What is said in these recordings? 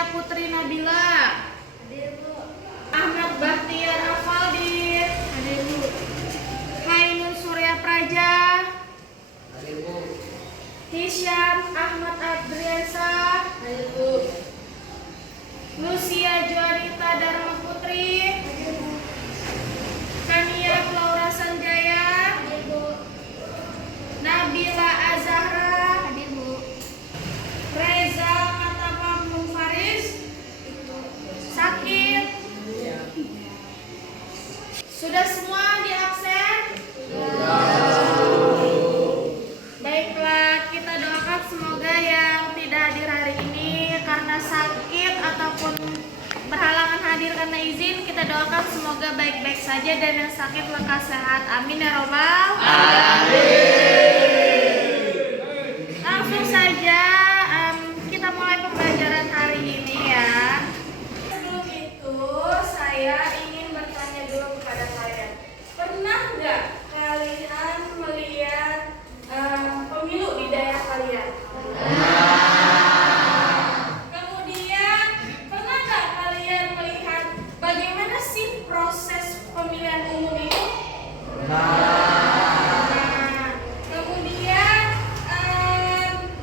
Lia Putri Nabila. Hadir, Bu. Ahmad Bahtiar Afaldi. Hadir, Bu. Hainun Surya Praja. Hadir, Bu. Hisyam Ahmad Adriansa. Hadir, Bu. Lucia Juanita Dharma Putri. Hadir, Bu. Kania Laura Sanjaya. Hadir, Bu. Nabila Azahra. Hadir, Bu. Reza Matapa Munfaris. Sakit. Sudah semua di absen? Baiklah, kita doakan semoga yang tidak hadir hari ini karena sakit ataupun berhalangan hadir karena izin, kita doakan semoga baik-baik saja dan yang sakit lekas sehat. Amin ya robbal Langsung saja kita mulai pembelajaran hari ini ya. Sebelum itu saya ingin bertanya dulu kepada kalian. Pernah nggak kalian melihat pemilu di daerah kalian? Kemudian pernah nggak kalian melihat bagaimana sih proses pemilihan umum itu? Kemudian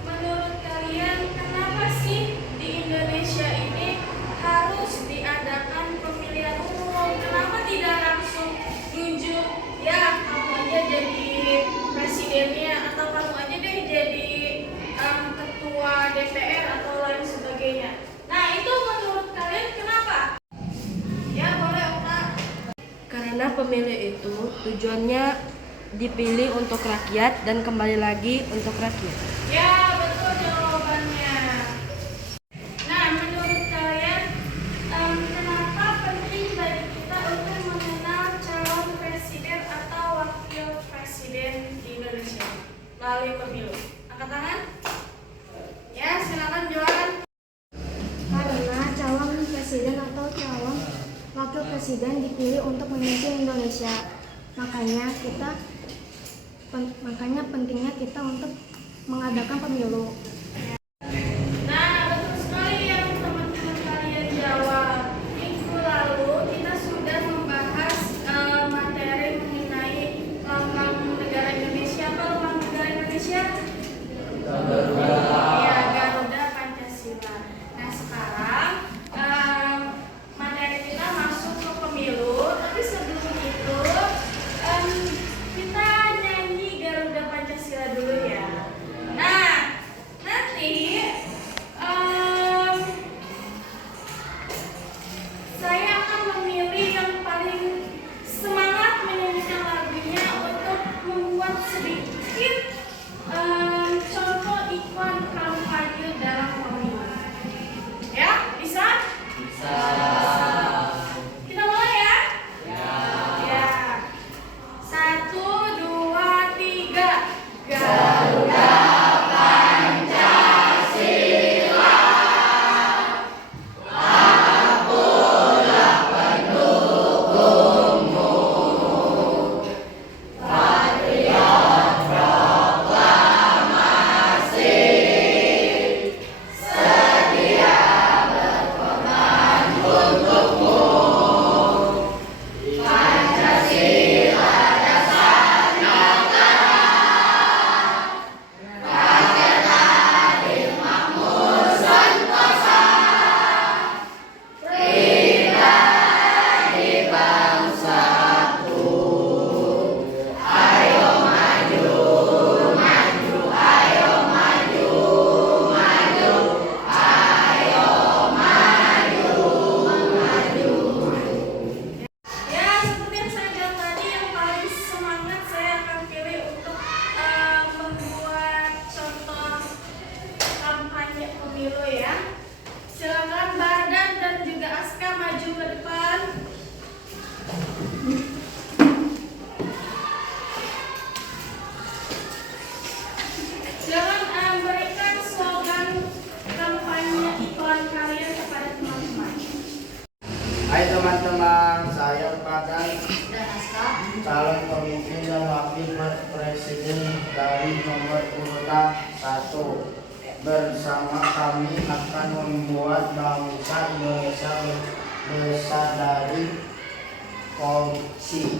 menurut kalian kenapa sih di Indonesia ini harus diadakan pemilihan umum? Kenapa tidak langsung tunjuk ya kamu aja jadi presidennya atau kamu aja deh jadi ketua DPR atau lain sebagainya? Nah itu menurut kalian kenapa? Ya boleh Oka. Karena pemilu itu tujuannya dipilih untuk rakyat dan kembali lagi untuk rakyat. Ya, betul jawabannya. Nah, menurut kalian, kenapa penting bagi kita untuk mengenal calon presiden atau wakil presiden di Indonesia melalui pemilu? Angkat tangan. Ya, silakan jualan. Karena calon presiden atau calon wakil presiden dipilih untuk memimpin Indonesia. Makanya pentingnya kita untuk mengadakan pemilu. Nah, betul sekali yang teman-teman kalian jawab. Minggu lalu kita sudah membahas materi mengenai lambang negara Indonesia. Apa lambang negara Indonesia? Ya, Garuda Pancasila. Nah, sekarang materi kita masuk ke pemilu. Tapi sebelum itu kita nyanyi Garuda Pancasila dulu ya. Nah, nanti saya akan memilih yang paling semangat menyanyikan lagunya untuk membuat sedikit contoh iklan kampanye dalam pemilu. Ya, bisa? Bisa. Kita mulai ya? Ya. 1, 2, 3. Garuda Pancasila. Akulah pendukungmu. Patriot proklamasi. Setia berkorban untukmu. Pancasila dasar negara. Rakyat adil makmur sentosa. Pribadi bangsaku. Ayo maju, maju, ayo maju, maju, ayo maju, maju. Ya, seperti yang saya bilang tadi, yang paling semangat saya akan pilih untuk membuat contoh kampanye pemilu ya. Silakan Badan dan juga Aska maju ke depan. Silakan berikan slogan kampanye iklan kalian kepada teman-teman. Hai teman-teman, saya Padan, calon pemimpin dan wakil presiden dari nomor urutan 1. bersama kami akan membuat bangsa Indonesia besar dari korupsi.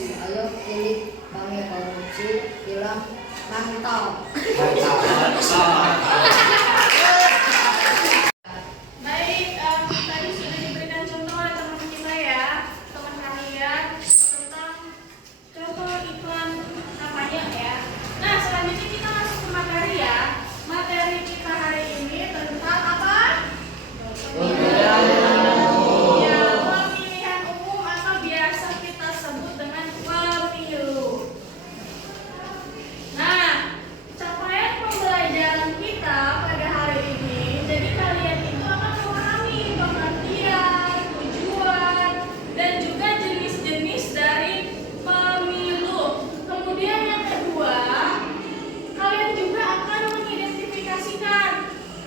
Ayo pilih kami korupsi, bilang mantap. Baik, tadi sudah diberikan contoh oleh teman kita ya, teman kalian tentang contoh iklan kampanye ya. Nah, selanjutnya kita masuk ke materi ya. Materi kita hari ini tentang apa? Ya, pemilihan umum atau biasa kita sebut dengan pemilu. Nah, capaian pembelajaran kita pada hari ini, jadi kalian itu akan memahami pengertian, tujuan, dan juga jenis-jenis dari pemilu. Kemudian yang kedua, kalian juga akan mengidentifikasikan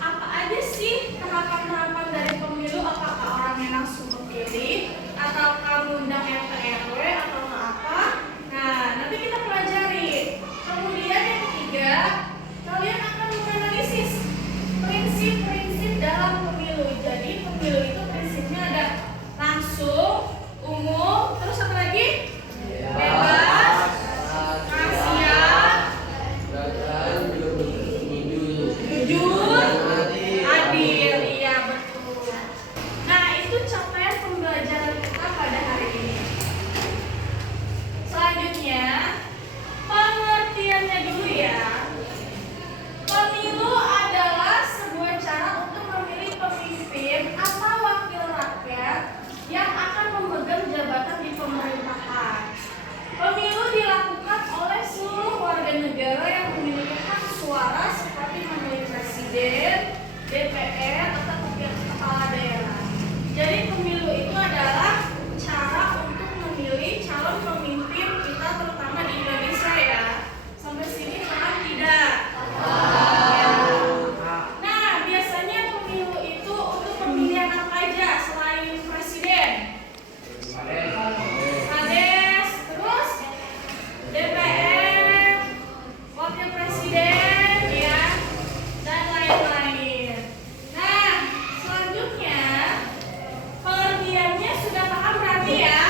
apa aja sih tahapan-tahapan dari pemilu, apakah orangnya langsung kepilih, atau kamu undang RT RW, atau apa. Nah, nanti kita pelajari. Kemudian yang ketiga, kalian akan menganalisis prinsip-prinsip dalam pemilu. Jadi pemilu itu prinsipnya ada langsung, umum, terus apa lagi? Bebas, rahasia, jujur, adil. Iya, betul. Nah, itu capaian pembelajaran kita pada hari ini. Selanjutnya, pengertiannya dulu ya. Pemilu adalah sebuah cara untuk memilih pemimpin atau wakil rakyat yang akan memegang jabatan di pemerintahan. Pemilu dilakukan oleh seluruh warga negara yang memiliki hak suara seperti memilih presiden, DPR, atau kepala daerah. Jadi pemilu itu adalah cara untuk memilih calon pemimpin kita terutama di Indonesia ya. Sampai sini paham tidak? Ya. Nah, biasanya pemilu itu untuk pemilihan apa aja selain presiden? Kades, terus DPR, wakil presiden, ya, dan lain-lain. Nah, selanjutnya pengertiannya sudah paham berarti ya?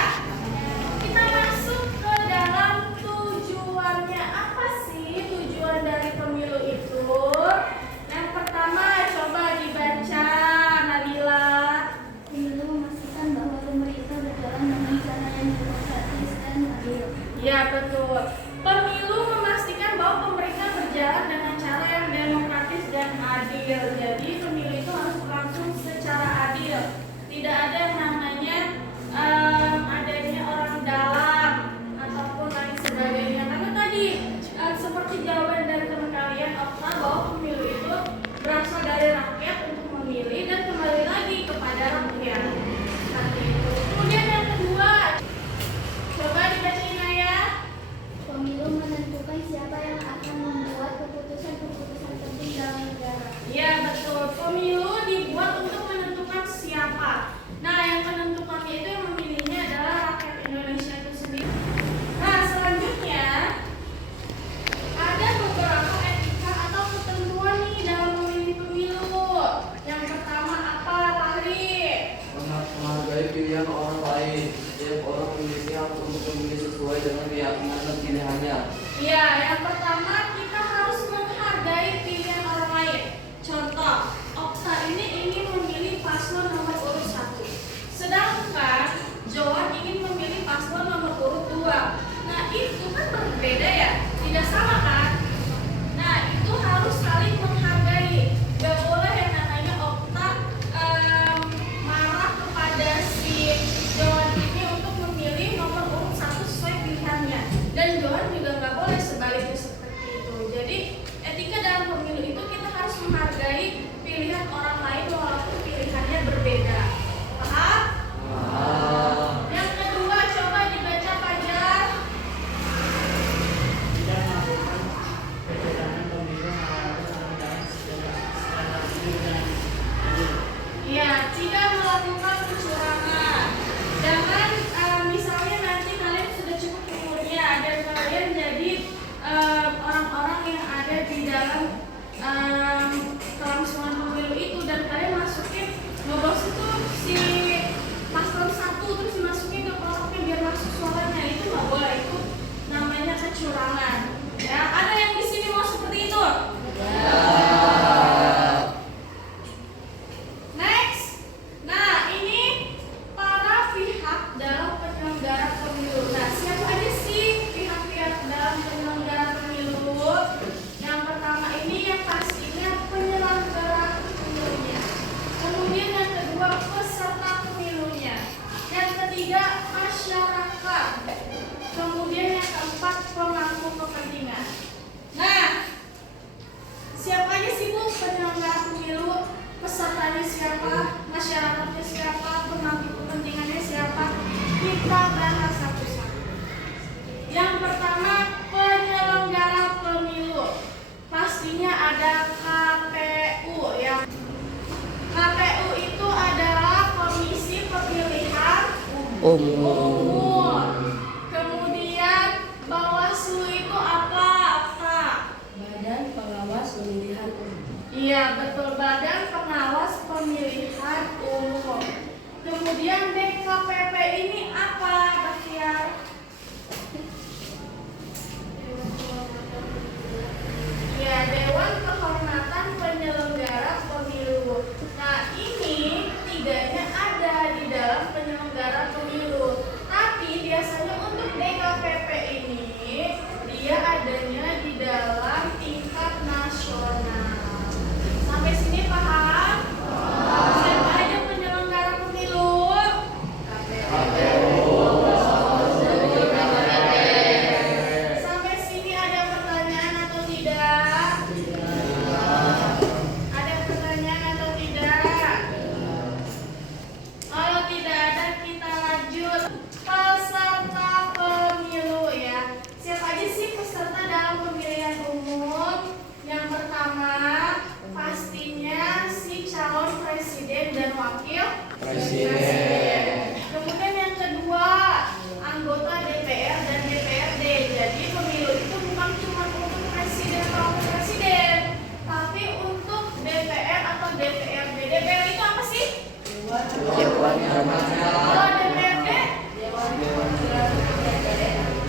Kita masuk ke dalam tujuannya. Apa sih tujuan dari pemilu itu? Yang pertama coba dibaca, Nabila. Pemilu memastikan bahwa pemerintah berjalan dengan cara yang demokratis dan adil. Ya, betul. Pemilu memastikan bahwa pemerintah berjalan dengan cara yang demokratis dan adil. Jadi pemilu itu harus berlangsung secara adil. Tidak ada yang namanya adanya orang dalam ataupun lain sebagainya. Karena tadi seperti jawaban dari teman kalian, Okta, bahwa pemilu itu berasal dari rakyat untuk memilih dan kembali lagi kepada rakyat. Seperti itu. Kemudian yang kedua, coba dibacain ya. Pemilu menentukan siapa yang akan membuat keputusan-keputusan penting dalam negara. Ya, betul. Pemilu dibuat untuk menentukan siapa. Nah, yang menentukannya itu yang memilihnya adalah rakyat Indonesia itu sendiri. Nah, selanjutnya ada beberapa etika atau ketentuan nih dalam memilih pemilu. Yang pertama apa, Fahri? Menghargai pilihan orang lain. Setiap orang memiliki hak untuk memilih sesuai dengan keyakinan dan pilihannya. Ya, yang pertama kita harus menghargai pilihan orang lain. Contoh, Okta ini ingin memilih paslon nomor urut 1. Sedangkan Joan ingin memilih paslon nomor urut 2. Nah, itu kan berbeda ya? Tidak sama kan? Nah, itu harus saling menghargai. Gak boleh yang namanya Okta marah kepada si Joan ini untuk memilih nomor urut 1 sesuai pilihannya. Dan Joan juga gak boleh sebaliknya seperti itu. Jadi etika dalam pemilu itu kita harus menghargai pilihan orang lain walaupun pilihannya berbeda. Paham? Yang kedua, coba dibaca Fajar. Tidak melakukan kecurangan pemilu melalui undang-undang secara adil dan adil. Ya, tidak melakukan kecurangan. Jangan misalnya nanti kalian sudah cukup umurnya dan kalian jadi orang-orang yang ada di dalam umur. Kemudian Bawaslu itu apa? Badan Pengawas Pemilihan Umum. Iya, betul, Badan Pengawas Pemilihan Umum. Kemudian DKPP ini apa, Bakhtiar? Ya, Dewan Kehormatan Penyelenggara Pemilu. Nah, ini tiganya ada di dalam penyelenggara pemilu. Tapi biasanya untuk DKPP ini dia adanya di dalam tingkat nasional. Sampai sini paham? Siapa aja penyelenggara pemilu? Sampai sini ada pertanyaan atau tidak? Ada pertanyaan atau tidak? Kalau tidak ada, kita lanjut. Peserta pemilu ya. Siapa aja sih peserta dalam pemilihan umum? Yang pertama, pastinya si calon presiden dan wakil presiden. Kemudian yang kedua, anggota DPR dan DPRD. Jadi pemilu itu bukan cuma untuk presiden atau wakil presiden, tapi untuk DPR atau DPRD. DPR itu apa sih? Kalau DPRD?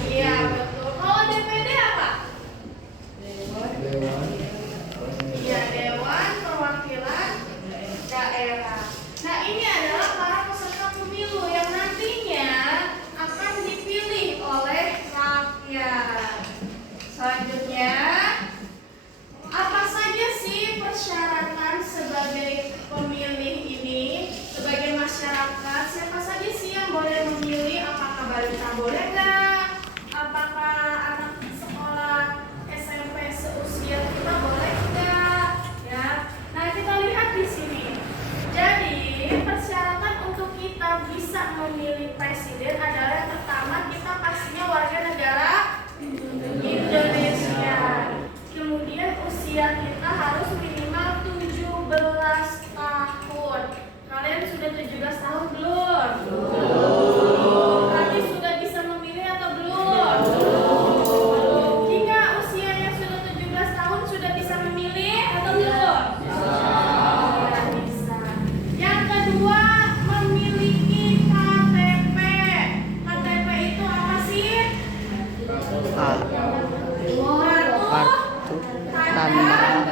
Iya, betul. Kalau DPD apa? Iya, Dewan Perwakilan Daerah. Nah, ini adalah para peserta pemilu yang nantinya akan dipilih oleh rakyat. Selanjutnya, apa saja sih persyaratan sebagai pemilih ini? Sebagai masyarakat, siapa saja sih yang boleh memilih? Apakah balita boleh nggak? Apakah anak sekolah SMP seusia kita boleh nggak? Ya, nah kita lihat di sini. Jadi persyaratan untuk kita bisa memilih presiden adalah yang pertama, kita pastinya warga negara Indonesia. Kemudian usia kita harus minimal 17 tahun. Kalian sudah 17 tahun belum? Kalian sudah bisa memilih atau belum? Jika usianya sudah 17 tahun sudah bisa memilih atau belum? Ya, bisa. Yang kedua, memiliki KTP. KTP itu apa sih? Kartu tanda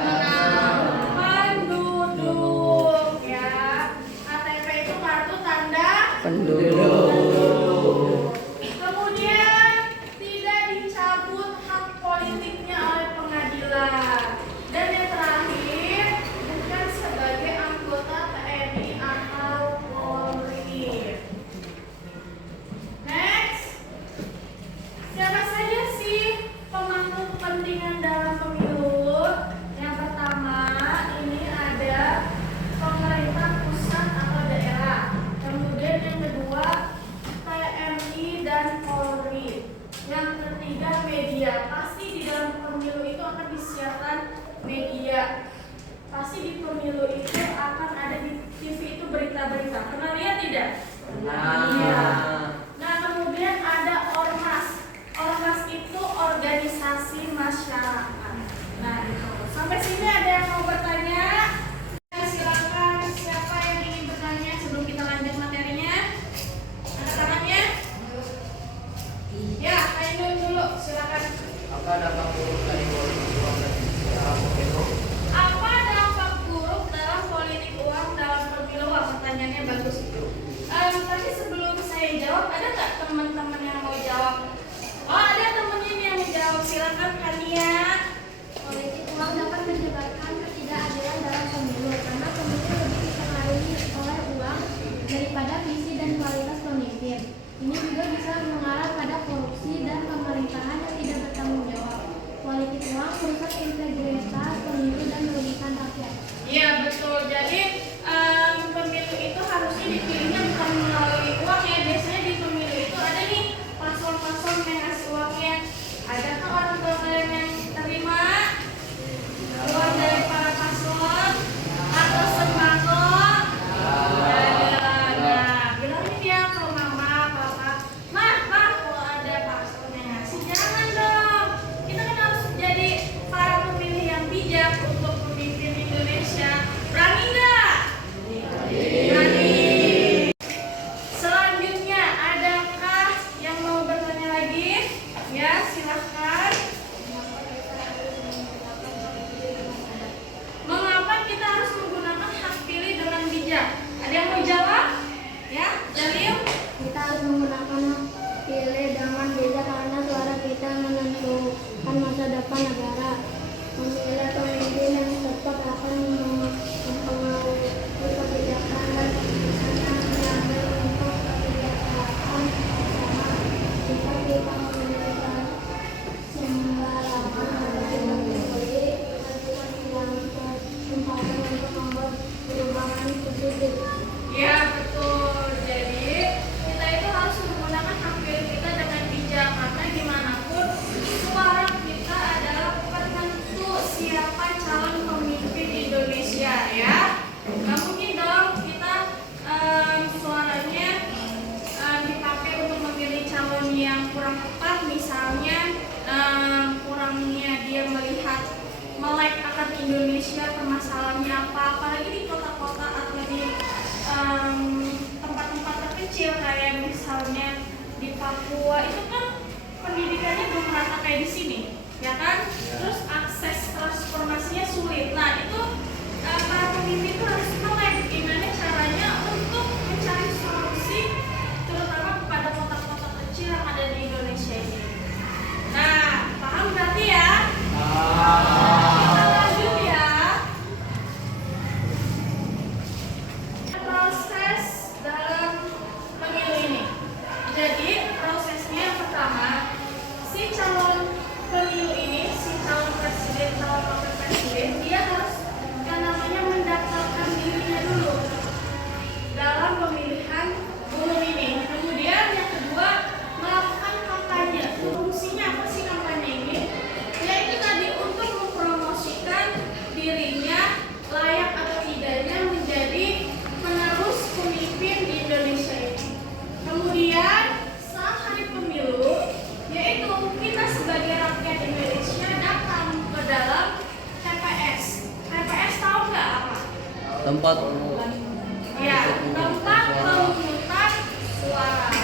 penduduk ya. KTP itu kartu tanda penduduk. Kemudian tidak dicabut hak politiknya oleh pengadilan. Dan yang terakhir, bukan sebagai anggota TNI atau Polri. Next. Siapa saja sih pemangku kepentingan dalam pemilu? Yang pertama, ini ada pemerintah pusat atau daerah. Kemudian yang kedua, TNI dan Polri. Yang ketiga, media. Pasti di dalam pemilu itu akan disiarkan media. Pasti di pemilu itu akan ada di TV itu berita-berita. Pernah lihat tidak? Iya. Nah, kemudian ada ormas. Ormas itu organisasi masyarakat. Nah, itu. Sampai sini ada yang mau bertanya? Silakan, siapa yang ingin bertanya sebelum kita lanjut materinya? Ada tangannya? Ya, Ainun dulu, silakan. Apa dampak buruk dari politik uang dan dalam pemilu? Apa dampak buruk dalam politik uang dalam pemilu? Wah, pertanyaannya bagus itu. Tapi sebelum saya jawab, ada nggak teman-teman yang mau jawab? Oh, ada temennya nih yang mau jawab. Silakan, Kania. Politik uang dapat menyebabkan ketidakadilan dalam pemilu karena pemilu lebih dipengaruhi oleh uang daripada visi dan kualitas pemimpin. Ini juga bisa mengarah pada korupsi dan pemerintahan yang tidak bertanggung jawab. Politik uang merusak integritas pemilu dan merugikan rakyat. Iya, betul. Jadi pemilu itu harusnya dipilihnya bukan melalui uang ya. Biasanya di pemilu itu ada nih paslon-paslon Indonesia permasalahannya apa, apalagi di kota-kota atau di tempat-tempat terkecil kayak misalnya di Papua itu kan pendidikannya belum merata kayak di sini, ya kan? Terus akses transformasinya sulit. Nah itu para pemimpin itu harus melek gimana caranya untuk mencari solusi, terutama kepada kota-kota kecil yang ada di Indonesia ini. Nah, paham berarti ya? Kita lanjut ya. Proses dalam pemilu ini. Jadi prosesnya yang pertama, si calon pemilu ini, si calon presiden, calon wakil presiden, dia harus yang namanya mendaftarkan dirinya dulu dalam pemilihan umum ini. Kemudian yang kedua, melakukan kampanye. Fungsinya apa sih kampanye ini? Yaitu tadi untuk mempromosikan dirinya layak atau tidaknya menjadi penerus pemimpin di Indonesia ini. Kemudian saat hari pemilu, yaitu kita sebagai rakyat Indonesia datang ke dalam TPS. TPS tahu nggak apa? Tempat Ya, tempat pemungutan suara.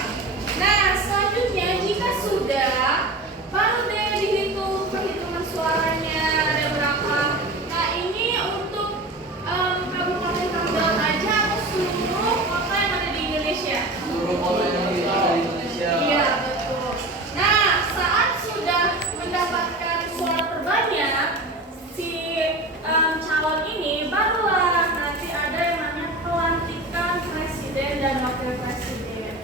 Nah, selanjutnya jika sudah, baru deh dihitung perhitungan suaranya ada berapa. Nah, ini untuk kabupaten Tangerang aja atau seluruh kota yang ada di Indonesia? seluruh kota yang ada di Indonesia. Iya, betul. Nah, saat sudah mendapatkan suara terbanyak, si calon ini barulah nanti ada yang namanya pelantikan presiden dan wakil presiden.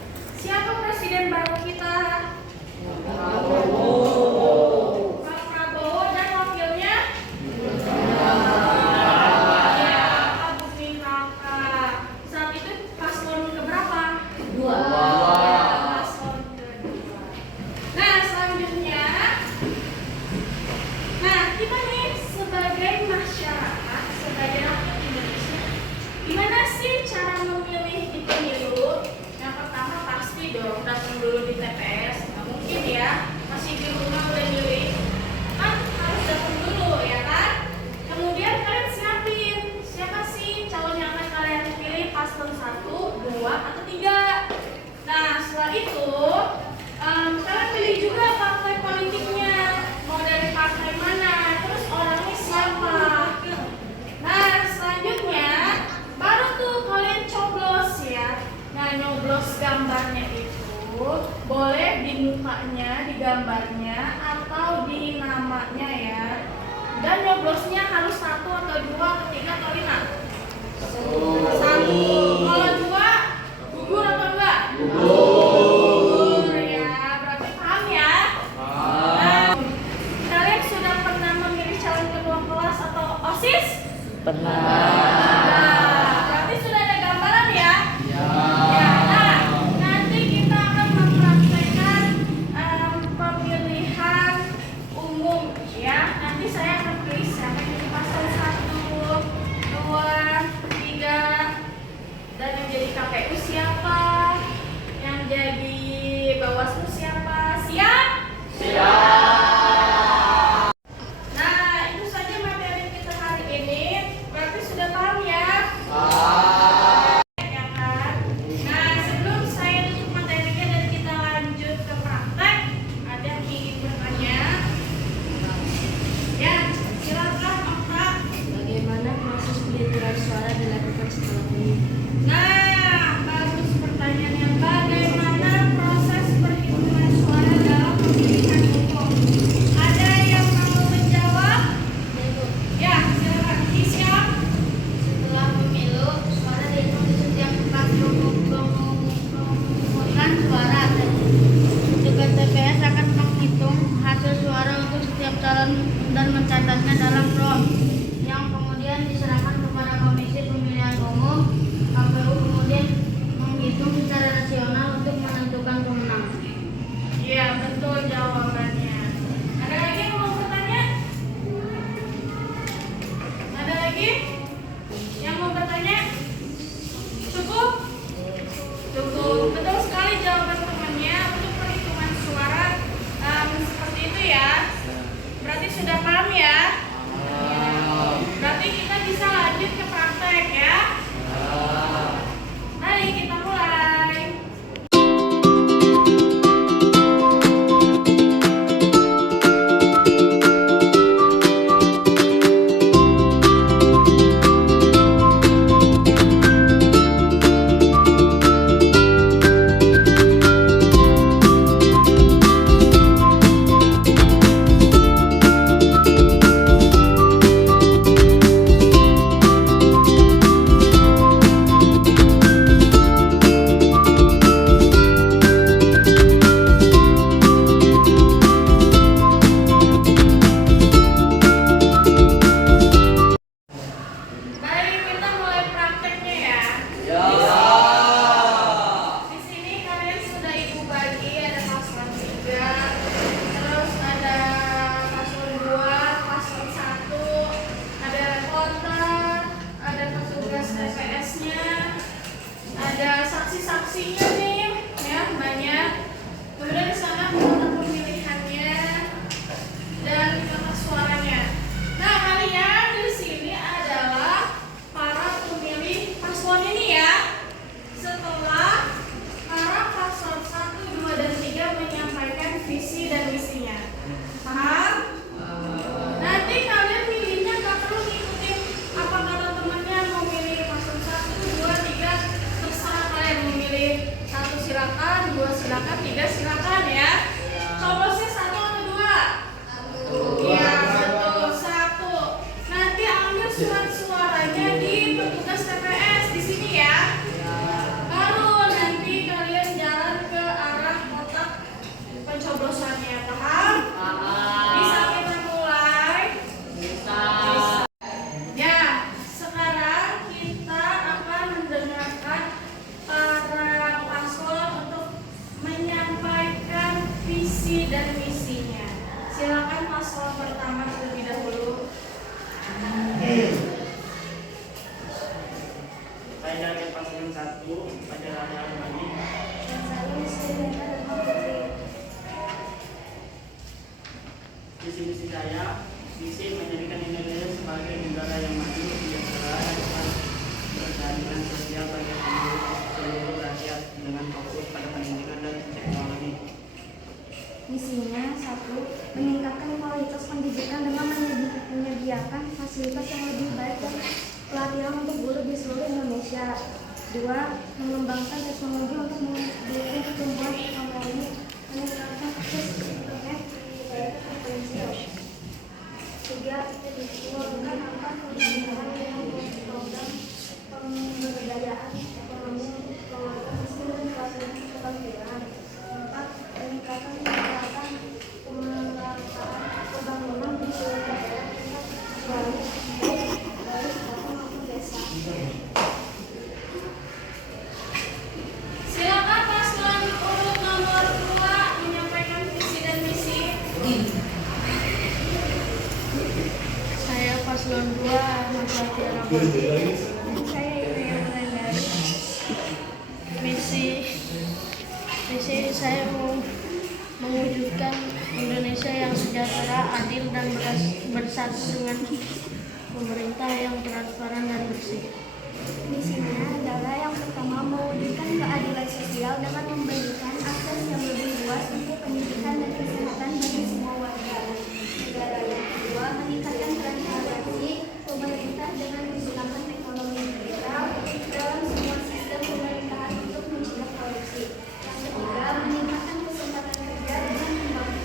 Siapa presiden baru kita? Pak Prabowo dan wakilnya? Ya, Pak Bukmin Raka. Saat itu paslon keberapa? Dua. Paslon kedua. Nah, selanjutnya, nah kita nih sebagai masyarakat, sebagai rakyat Indonesia, gimana sih cara memilih di pemilu? Yang pertama pasti dong datang dulu di TPS. Nggak mungkin ya masih di rumah udah milih, kan harus datang dulu ya kan? Kemudian kalian siapin siapa sih calon yang akan kalian pilih, paslon 1, 2, atau 3. Nah setelah itu kalian pilih juga partai politiknya, mau dari partai mana, terus orangnya siapa. Nah selanjutnya baru tuh kalian coblos ya. Nah nyoblos gambarnya itu boleh di mukanya, di gambarnya, atau di namanya ya. Dan nyoblosnya harus 1 atau 2 atau 3 atau 5. 1. Kalau 2 gugur atau enggak? Gugur ya. Berarti paham ya? Nah, kalian sudah pernah memilih calon ketua kelas atau OSIS? Pernah. Nah, berarti sudah ada gambaran ya? Ya. Nah, nanti kita akan mempraktekkan pemilihan umum ya. Nanti saya akan pilih siapa yang jadi paslon 1, 2, 3, dan yang jadi KPU siapa, yang jadi Bawaslu siapa. Siap? Nah, itu saja materi kita hari ini. Berarti sudah paham ya? Ya kan? Nah, sebelum saya tutup materinya dan kita lanjut ke praktek, ada yang ingin bertanya? Ya, silakan Okta. Bagaimana proses penghitungan suara dilakukan setelah pemilu? Nah, bagus pertanyaannya. Bagaimana proses perhitungan suara dalam pemilihan umum? Ada yang mau menjawab? Ya, silakan. Siap. Setelah pemilu, suara dihitung di setiap tempat pemungutan suara. Petugas TPS akan menghitung hasil suara untuk setiap calon dan mencatatnya dalam form yang kemudian diserahkan kepada Komisi Pemilihan Umum. KPU kemudian menghitung secara rasional untuk menentukan pemenang. Iya, betul jawabannya. Ada lagi yang mau bertanya? Ada lagi yang mau bertanya? Cukup? Cukup. Betul sekali jawaban temannya. Untuk perhitungan suara seperti itu ya. Berarti sudah paham ya? Ya. misinya. Silakan paslon pertama terlebih dahulu. Saya dari paslon 1 adalah Almani. Dan saya Misi Neta Dharma Putri. Visi-misi saya, misi menjadikan Indonesia sebagai negara yang maju, sejahtera, dan berkeadilan sosial bagi seluruh rakyat dengan fokus pada pendidikan dan teknologi. Misinya 1. Meningkatkan kualitas pendidikan dengan menyediakan fasilitas yang lebih baik dan pelatihan untuk guru di seluruh Indonesia. 2. Mengembangkan teknologi untuk mendukung pertumbuhan ekonomi, meningkatkan akses internet di daerah terpencil. 3. Mengembangkan angka kemiskinan dengan program pemberdayaan ekonomi untuk keluarga miskin dan kelas menengah kebanyakan. 4. Meningkatkan kesehatan pembangunan di seluruh daerah baik kota maupun desa. Silakan paslon urut nomor 2 menyampaikan visi dan misi. Saya paslon 2 Ahmad Fatir Rahman. Saya Inaya Wulandari. Misi saya mau mewujudkan Indonesia yang sejahtera, adil, dan bersatu dengan pemerintah yang transparan dan bersih. Misinya adalah yang pertama mewujudkan keadilan sosial dengan memberikan akses yang lebih luas untuk pendidikan dan kesehatan bagi semua warga negara. Yang kedua, meningkatkan transparansi pemerintah dengan menggunakan teknologi digital dalam semua sistem pemerintahan untuk mencegah korupsi. Yang ketiga, meningkatkan kesempatan kerja dengan membangun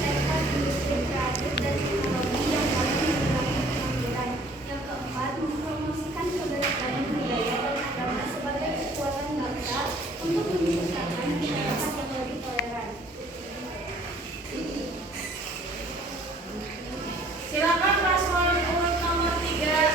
sektor industri kreatif dan teknologi yang dapat menggunakan kemandirian. Yang keempat, mempromosikan keberagaman budaya dan agama sebagai kekuatan bangsa untuk menciptakan masyarakat yang lebih toleran. Silakan paslon urut nomor 3.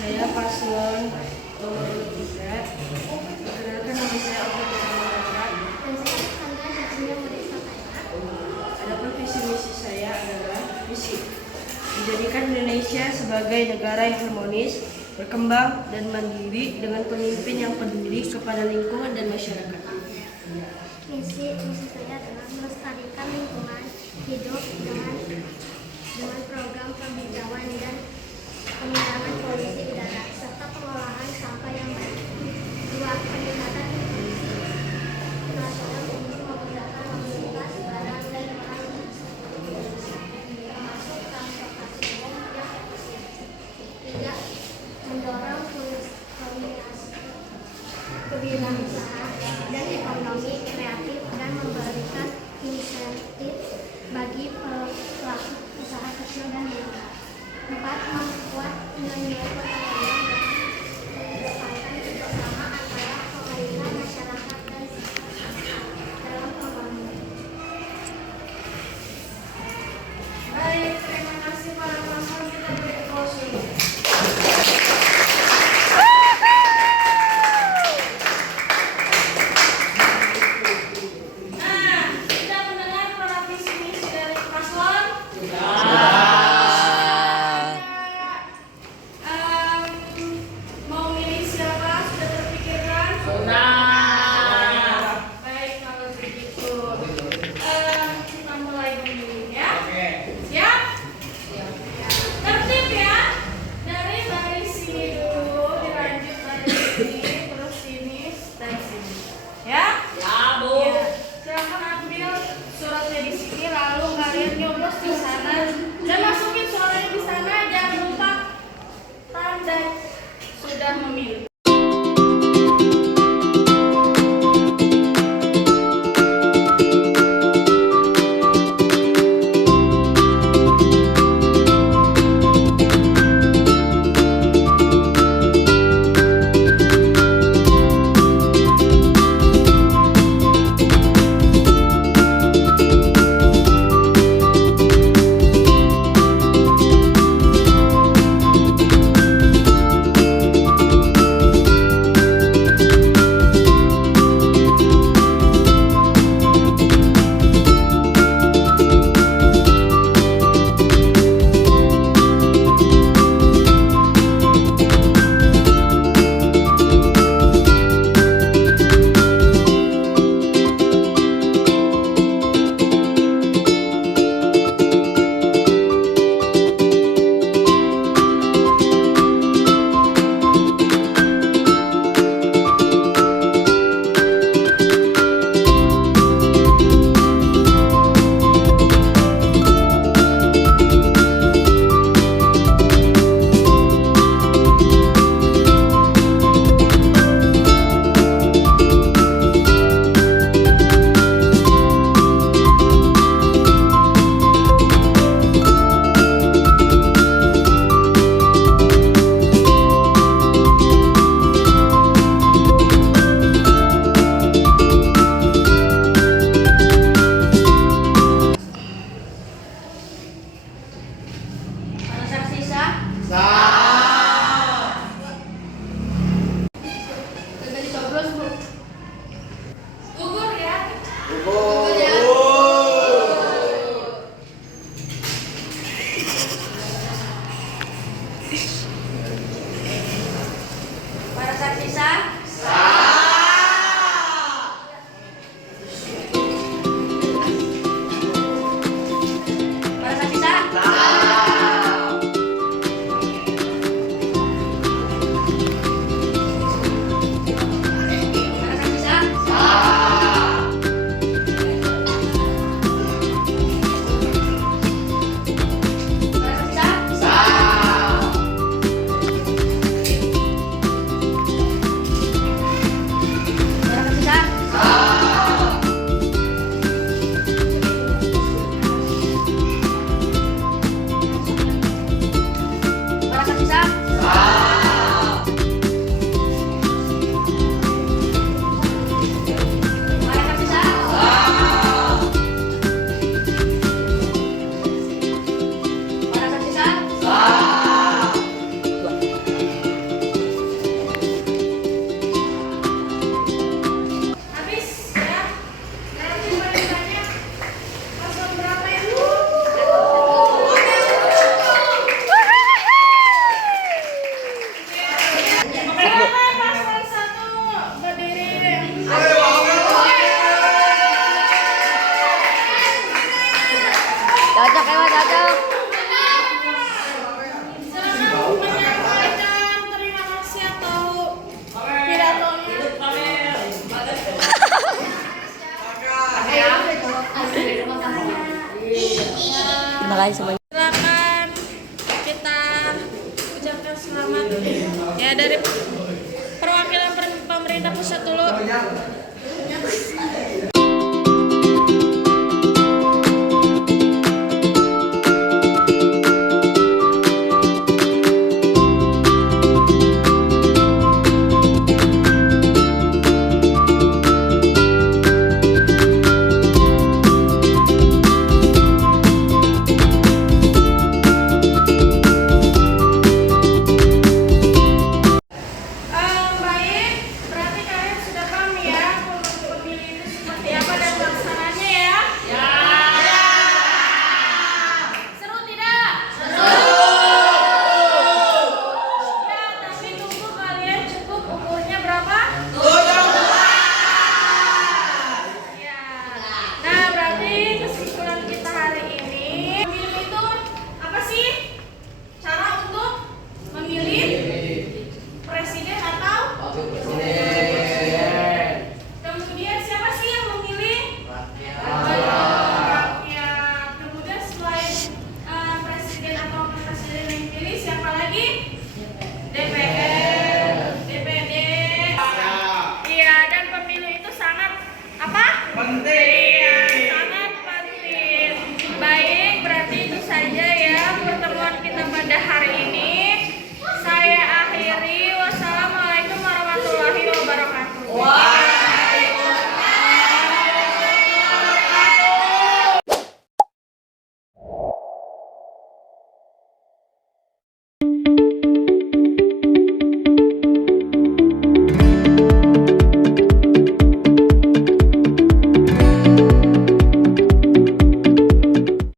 Saya paslon nomor 3. Perkenalkan nama saya Alfred Rahman. Dan saya Sandra Jacinnya Marisa Tayar. Adapun visi misi saya adalah misi menjadikan Indonesia sebagai negara yang harmonis, berkembang, dan mandiri dengan pemimpin yang peduli kepada lingkungan dan masyarakat. Misi saya adalah melestarikan lingkungan hidup dengan program penghijauan dan pengurangan polusi udara serta pengolahan sampah yang baik. 2. Peningkatan efisiensi nasional untuk menggunakan mobilitas barang dan orang termasuk transportasi umum yang efisien. 3. Mendorong kewirausahaan dan ekonomi kreatif dan memberikan insentif bagi pelaku usaha kecil dan menengah. 4. Memperkuat nilai pertanian dan mengedepankan kerjasama antara pemerintah, masyarakat, dan dalam pembangunan. Baik, terima kasih para paslon. Kita beri closing. Nah, kita mendengar para visi misi dari paslon. Ada Bagus, Bu. Gugur ya. Para saksi sah. Para saksi sah. Para saksi sah. Para saksi sah. Para saksi sah. Para saksi sah. Para saksi sah. Para saksi sah. Habis ya. Nanti balikannya pasal berapa itu? Silakan paslon 1 berdiri. Cocok ya, Mas, cocok. Silakan menyampaikan terima kasih atau pidatonya. Terima kasih semuanya. Silakan kita ucapkan selamat ya dari perwakilan pemerintah pusat dulu. Baik, berarti kalian sudah paham ya pemilih itu seperti apa dan pelaksananya ya? Ya. Seru tidak? Seru. Ya, tapi tunggu kalian cukup umurnya berapa? 17. Ya. Nah, berarti kesimpulan kita hari ini memilih itu apa sih? Cara untuk memilih presiden atau kemudian siapa sih yang memilih? Rakyat. Kemudian selain presiden atau wakil presiden yang dipilih, siapa lagi? DPR, DPD. Iya, dan pemilu itu sangat apa? Penting.